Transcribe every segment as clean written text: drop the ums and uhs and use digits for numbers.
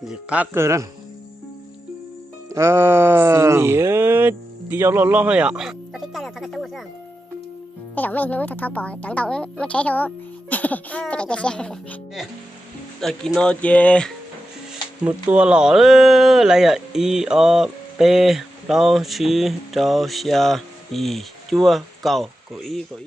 gì cá cơ đó Xin nhớ đi cho lo thôi ạ. Tôi thích cái là thật là xấu một xương. Cái giống mình nó thật thao bỏ chẳng đầu nó chế thôi. Cái cái xe. Ta kia nó chê một tua lỏ lại à i o p rau chi rau xia y chua cầu của y tu.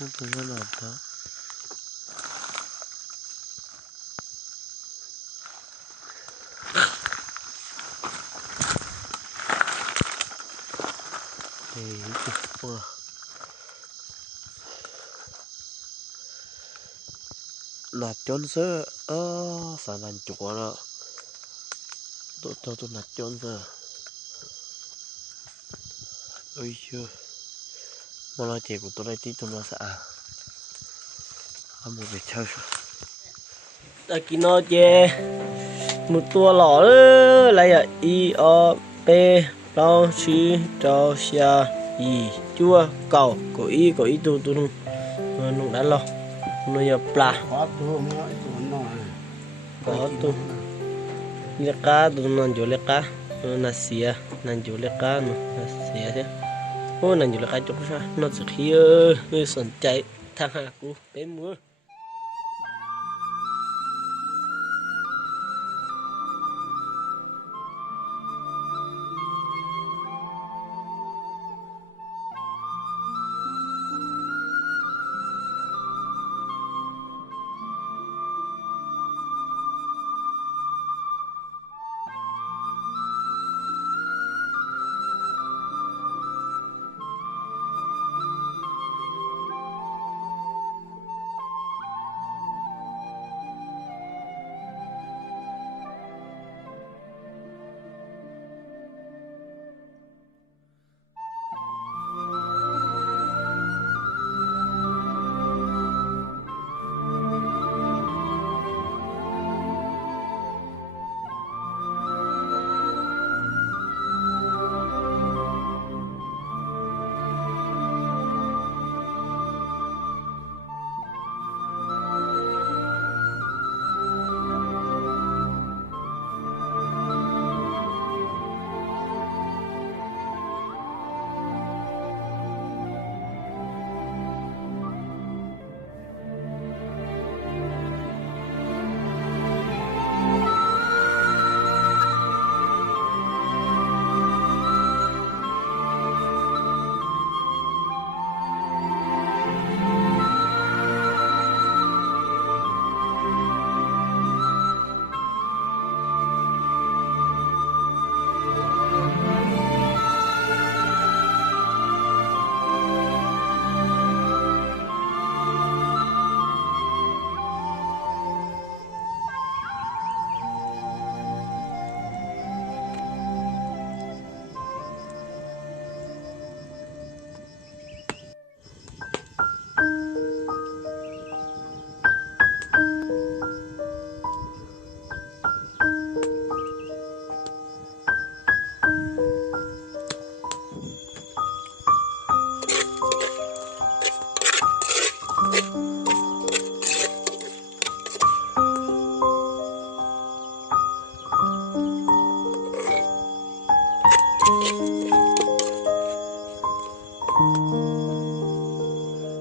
Nó từng cái lọt đó. Nạt chôn sơ sao làm chùa đó tôi nạt chôn sơ ôi chưa mà lo chuyện của tôi đây tí tôi nó sẽ một việc chơi ta kia nó chê một tua lỏ lại à i o p rau chi rau xia y chua cầu của y tu nó đã lo nó giờ pla có tu leka tu nan jo leka nasia nan jo leka nasia thế ô nan jo leka chúc sa nó sẽ khi sân chạy thang hà cú bé mưa